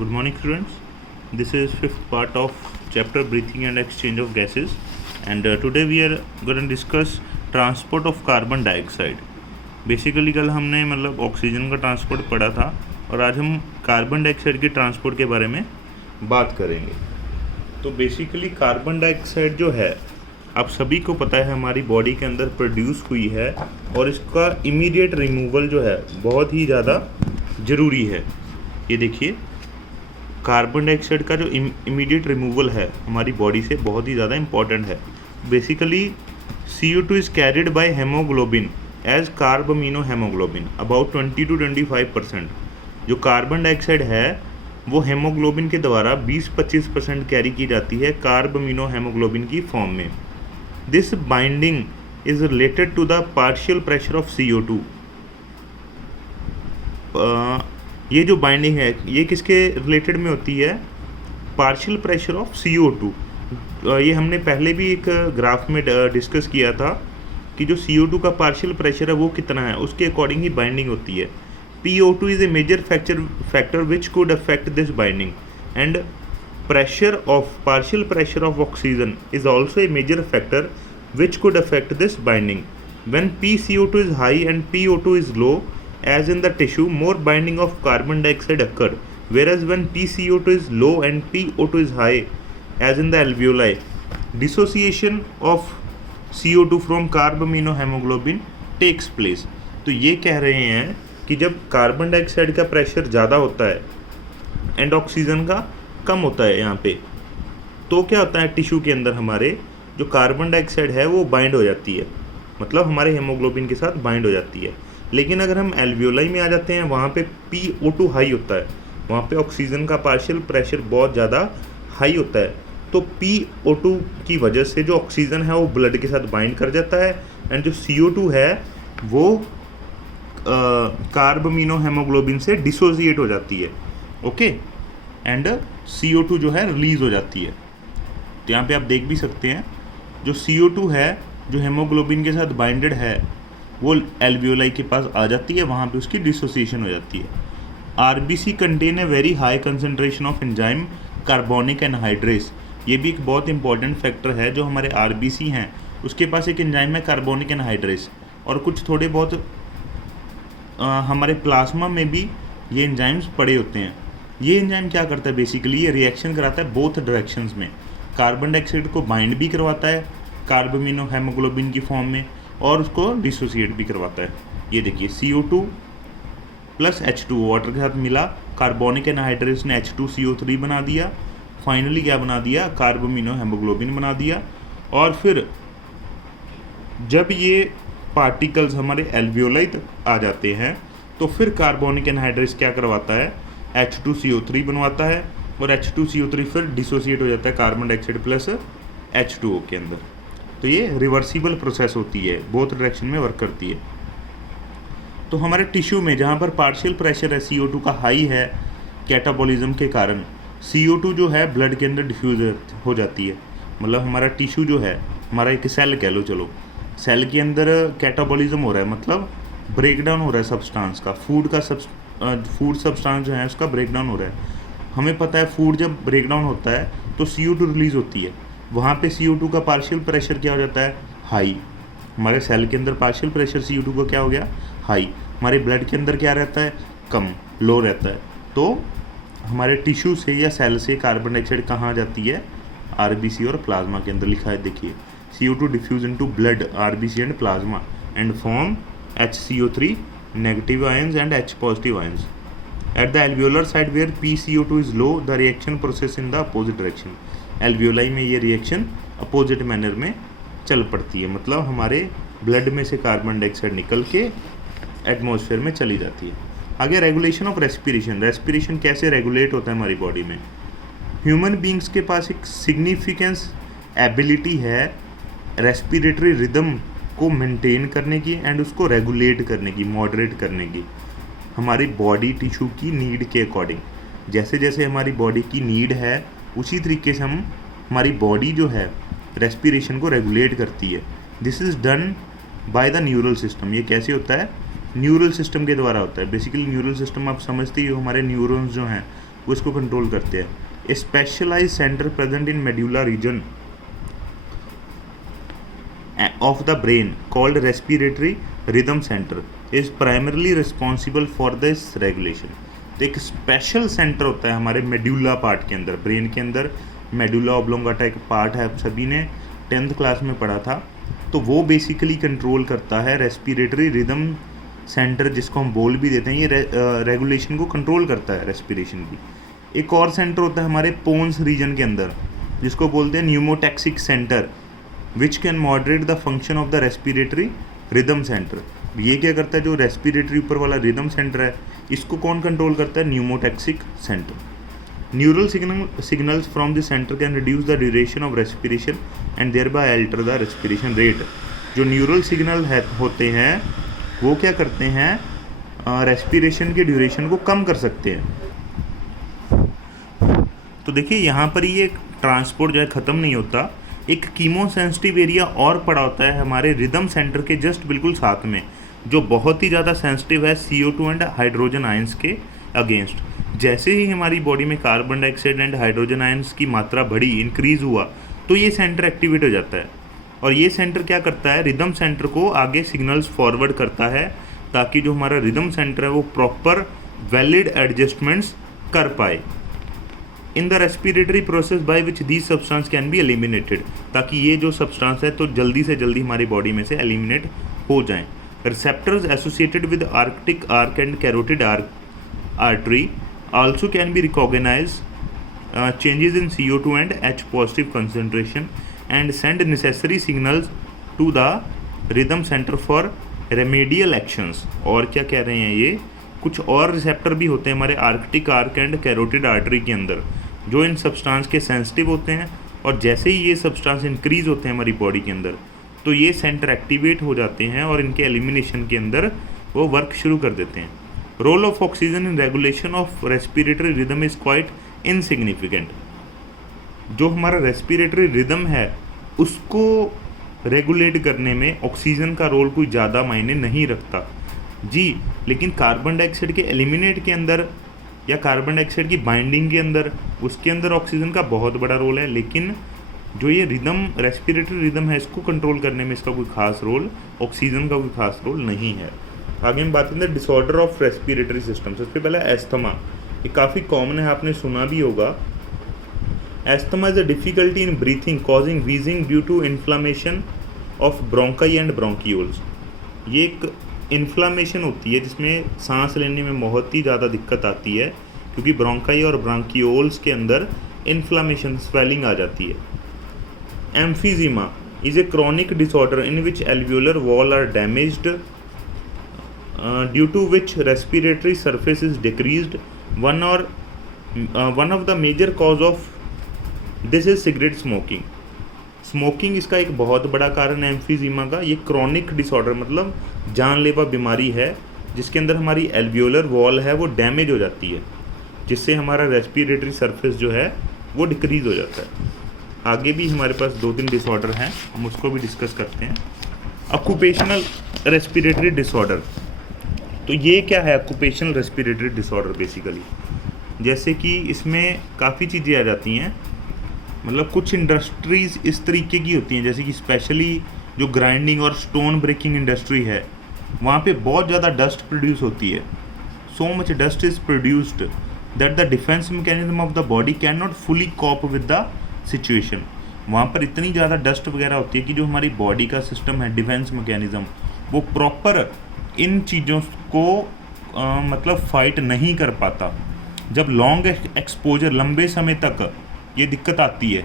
Good morning, students. This is fifth part of chapter breathing and exchange of gases, and today we are going to discuss transport of carbon dioxide. Basically कल हमने oxygen का transport पढ़ा था और आज हम carbon dioxide के transport के बारे में बात करेंगे। तो बेसिकली कार्बन डाइऑक्साइड जो है आप सभी को पता है हमारी बॉडी के अंदर प्रोड्यूस हुई है और इसका इमीडिएट रिमूवल जो है बहुत ही ज़्यादा ज़रूरी है। ये देखिए कार्बन डाइऑक्साइड का जो इमीडिएट रिमूवल है हमारी बॉडी से बहुत ही ज़्यादा इम्पॉर्टेंट है। Basically CO2 is carried by haemoglobin as carbaminohaemoglobin about 20 to 25%। जो कार्बन डाइऑक्साइड है वो हेमोग्लोबिन के द्वारा 20-25% कैरी की जाती है कार्ब अमीनो हेमोग्लोबिन की फॉर्म में। This binding is related to the partial pressure of CO2। ये जो बाइंडिंग है ये किसके रिलेटेड में होती है? Partial pressure of CO2। ये हमने पहले भी एक ग्राफ में डिस्कस किया था कि जो CO2 का पार्शियल प्रेशर है वो कितना है, उसके अकॉर्डिंग ही बाइंडिंग होती है। PO2 is a major factor which could affect this binding and partial pressure of oxygen is also a major factor which could affect this binding. When PCO2 is high and PO2 is low, as in the tissue, more binding of carbon dioxide occur, whereas when PCO2 is low and PO2 is high, as in the alveoli, dissociation of CO2 from carbaminohemoglobin takes place. तो ये कह रहे हैं कि जब carbon dioxide का pressure ज़्यादा होता है एंड ऑक्सीजन का कम होता है यहाँ पे, तो क्या होता है टिश्यू के अंदर हमारे जो कार्बन डाइऑक्साइड है वो बाइंड हो जाती है, मतलब हमारे हेमोग्लोबिन के साथ बाइंड हो जाती है। लेकिन अगर हम एल्वियोलाई में आ जाते हैं वहाँ पे PO2 हाई होता है, वहाँ पे ऑक्सीजन का पार्शियल प्रेशर बहुत ज़्यादा हाई होता है। तो PO2 की वजह से जो ऑक्सीजन है वो ब्लड के साथ बाइंड कर जाता है एंड जो CO2 है वो कार्बमिनो हेमोग्लोबिन से डिसोसिएट हो जाती है। ओके, एंड CO2 जो है रिलीज़ हो जाती है। तो यहाँ पे आप देख भी सकते हैं जो CO2 है जो हेमोग्लोबिन के साथ बाइंडेड है वो एल्वियोलाई के पास आ जाती है, वहाँ पे उसकी डिसोसिएशन हो जाती है। RBC contain a very high concentration of enzyme carbonic anhydrase. ये भी एक बहुत इंपॉर्टेंट फैक्टर है। जो हमारे RBC हैं उसके पास एक एंजाइम है कार्बोनिक एनहाइड्रेस, और कुछ थोड़े बहुत हमारे प्लाज्मा में भी ये एंजाइम्स पड़े होते हैं। ये एंजाइम क्या करता है? बेसिकली ये रिएक्शन कराता है बोथ डायरेक्शंस में। कार्बन डाइऑक्साइड को बाइंड भी करवाता है कार्बमिनो हेमोग्लोबिन की फॉर्म में और उसको डिसोसिएट भी करवाता है। ये देखिए CO2 प्लस H2 वाटर के साथ मिला, कार्बोनिक एनहाइड्रेस ने H2CO3 बना दिया, फाइनली क्या बना दिया? कार्बमिनो हेमोग्लोबिन बना दिया। और फिर जब ये पार्टिकल्स हमारे एल्वियोलाई तक आ जाते हैं तो फिर कार्बोनिक एनहाइड्रेस क्या करवाता है? H2CO3 बनवाता है और H2CO3 फिर डिसोसिएट हो जाता है कार्बन डाइऑक्साइड प्लस H2O के अंदर। तो ये रिवर्सिबल प्रोसेस होती है, बोथ डायरेक्शन में वर्क करती है। तो हमारे टिश्यू में जहाँ पर पार्शियल प्रेशर है CO2 का हाई है कैटाबॉलिज्म के कारण, CO2 जो है ब्लड के अंदर डिफ्यूज हो जाती है। मतलब हमारा टिश्यू जो है, हमारा एक सेल कह लो, चलो सेल के अंदर कैटाबॉलिज्म हो रहा है, मतलब ब्रेकडाउन हो रहा है सब्सटेंस का, फूड सब्सटेंस जो है उसका ब्रेकडाउन हो रहा है। हमें पता है फूड जब ब्रेकडाउन होता है तो CO2 रिलीज़ होती है, वहाँ पे CO2 का पार्शियल प्रेशर क्या हो जाता है? हाई। हमारे सेल के अंदर पार्शियल प्रेशर CO2 का क्या हो गया? हाई। हमारे ब्लड के अंदर क्या रहता है? कम, लो रहता है। तो हमारे टिश्यू से या सेल से कार्बन डाइऑक्साइड कहाँ जाती है? RBC और प्लाज्मा के अंदर लिखा है, देखिए CO2 diffuse into blood, RBC and plasma and form HCO3 negative ions and H positive ions. At the alveolar side where PCO2 is low, the reaction process in the opposite direction. Alveoli में ये reaction opposite manner में चल पड़ती है, मतलब हमारे blood में से कार्बन डाइऑक्साइड निकल के एटमॉस्फेयर में चली जाती है। आगे रेगुलेशन ऑफ रेस्पिरेशन। रेस्पिरेशन कैसे रेगुलेट होता है हमारी बॉडी में? ह्यूमन बींग्स के पास एक सिग्निफिकेंस एबिलिटी है रेस्पिरेटरी रिदम को मेंटेन करने की एंड उसको रेगुलेट करने की, मॉडरेट करने की, हमारी बॉडी टिश्यू की नीड के अकॉर्डिंग। जैसे जैसे हमारी बॉडी की नीड है उसी तरीके से हमारी बॉडी जो है रेस्पिरेशन को रेगुलेट करती है। This is done by the neural system. ये कैसे होता है? न्यूरल सिस्टम के द्वारा होता है। बेसिकली न्यूरल सिस्टम आप समझते ही हो, हमारे न्यूरॉन्स जो हैं वो इसको कंट्रोल करते हैं। A specialise centre present in medulla region of the brain called respiratory rhythm center is primarily responsible for this regulation। तो एक स्पेशल सेंटर होता है हमारे मेड्यूला पार्ट के अंदर, ब्रेन के अंदर मेडुला ऑब्लोंगाटा एक पार्ट है, आप सभी ने 10th क्लास में पढ़ा था। तो वो बेसिकली कंट्रोल करता है रेस्पिरेटरी रिदम सेंटर, जिसको हम बोल भी देते हैं, ये रेगुलेशन को कंट्रोल करता है रेस्पिरेशन की। एक और सेंटर होता है हमारे पोन्स रीजन के अंदर, जिसको बोलते हैं pneumotaxic centre, which can moderate the function of the respiratory rhythm centre. ये क्या करता है, जो रेस्पिरेटरी ऊपर वाला रिदम सेंटर है, इसको कौन कंट्रोल करता है, pneumotaxic centre. Neural signals from the centre can reduce the duration of respiration and thereby alter the respiration rate. जो न्यूरल सिग्नल होते हैं वो क्या करते हैं, रेस्पिरेशन के ड्यूरेशन को कम कर सकते हैं। तो देखिए यहाँ पर ये ट्रांसपोर्ट जो है ख़त्म नहीं होता, एक कीमो सेंसिटिव एरिया और पड़ा होता है हमारे रिदम सेंटर के जस्ट बिल्कुल साथ में, जो बहुत ही ज़्यादा सेंसिटिव है CO2 एंड हाइड्रोजन आयंस के अगेंस्ट। जैसे ही हमारी बॉडी में carbon dioxide and hydrogen ions की मात्रा बढ़ी, इंक्रीज़ हुआ, तो ये सेंटर एक्टिवेट हो जाता है। और ये सेंटर क्या करता है, रिदम सेंटर को आगे सिग्नल्स फॉरवर्ड करता है, ताकि जो हमारा रिदम सेंटर है वो प्रॉपर वैलिड एडजस्टमेंट्स कर पाए in the respiratory process by which these substance can be eliminated, ताकि ये जो सब्सटेंस है तो जल्दी से जल्दी हमारी बॉडी में से एलिमिनेट हो जाएं। Receptors associated with aortic arch and carotid artery also can be recognise changes in CO2 and H positive concentration and send necessary signals to the rhythm centre for remedial actions. और क्या कह रहे हैं, ये कुछ और रिसेप्टर भी होते हैं हमारे Arctic arch and carotid artery के अंदर, जो इन सब्सटेंस के सेंसिटिव होते हैं। और जैसे ही ये सब्सटेंस इंक्रीज होते हैं हमारी बॉडी के अंदर, तो ये सेंटर एक्टिवेट हो जाते हैं और इनके एलिमिनेशन के अंदर वो वर्क शुरू कर देते हैं। Role of oxygen in regulation of respiratory rhythm is quite insignificant. जो हमारा रेस्पिरेटरी रिदम है उसको रेगुलेट करने में ऑक्सीजन का रोल कोई ज़्यादा मायने नहीं रखता जी, लेकिन कार्बन डाइऑक्साइड के एलिमिनेट के अंदर या कार्बन डाइऑक्साइड की बाइंडिंग के अंदर, उसके अंदर ऑक्सीजन का बहुत बड़ा रोल है। लेकिन जो ये रिदम रेस्पिरेटरी रिदम है, इसको कंट्रोल करने में इसका कोई खास रोल, ऑक्सीजन का कोई खास रोल नहीं है। आगे हम बात करते हैं डिसऑर्डर ऑफ रेस्पिरेटरी सिस्टम। सबसे पहले एस्थमा, ये काफ़ी कॉमन है, आपने सुना भी होगा। Asthma is a difficulty in breathing causing wheezing due to inflammation of bronchi and bronchioles. ये एक इन्फ्लामेशन होती है जिसमें सांस लेने में बहुत ही ज़्यादा दिक्कत आती है, क्योंकि ब्रोंकाई और ब्रोंकियोल्स के अंदर इन्फ्लामेशन, स्वेलिंग आ जाती है। Emphysema is a chronic disorder in which alveolar wall are damaged due to which respiratory surface is decreased. One of the major cause of this is cigarette smoking. Smoking इसका एक बहुत बड़ा कारण है एम्फीजीमा का। ये क्रॉनिक डिसऑर्डर मतलब जानलेवा बीमारी है, जिसके अंदर हमारी एल्वियोलर वॉल है वो डैमेज हो जाती है, जिससे हमारा रेस्पिरेटरी सरफेस जो है वो डिक्रीज हो जाता है। आगे भी हमारे पास 2-3 डिसऑर्डर हैं, हम उसको भी डिस्कस करते हैं। ऑक्यूपेशनल रेस्पिरेटरी डिसऑर्डर, तो ये क्या है ऑक्यूपेशनल रेस्पिरेटरी डिसऑर्डर बेसिकली, जैसे कि इसमें काफ़ी चीज़ें आ जाती हैं। मतलब कुछ इंडस्ट्रीज़ इस तरीके की होती हैं, जैसे कि स्पेशली जो ग्राइंडिंग और स्टोन ब्रेकिंग इंडस्ट्री है, वहाँ पे बहुत ज़्यादा डस्ट प्रोड्यूस होती है। So much dust is produced that the defence mechanism of the body can not fully corp with the situation. वहाँ पर इतनी ज़्यादा डस्ट वगैरह होती है कि जो हमारी बॉडी का सिस्टम है, डिफेंस मैकेनिज्म, वो प्रॉपर इन चीज़ों को मतलब फाइट नहीं कर पाता। जब लॉन्ग एक्सपोजर, लंबे समय तक ये दिक्कत आती है,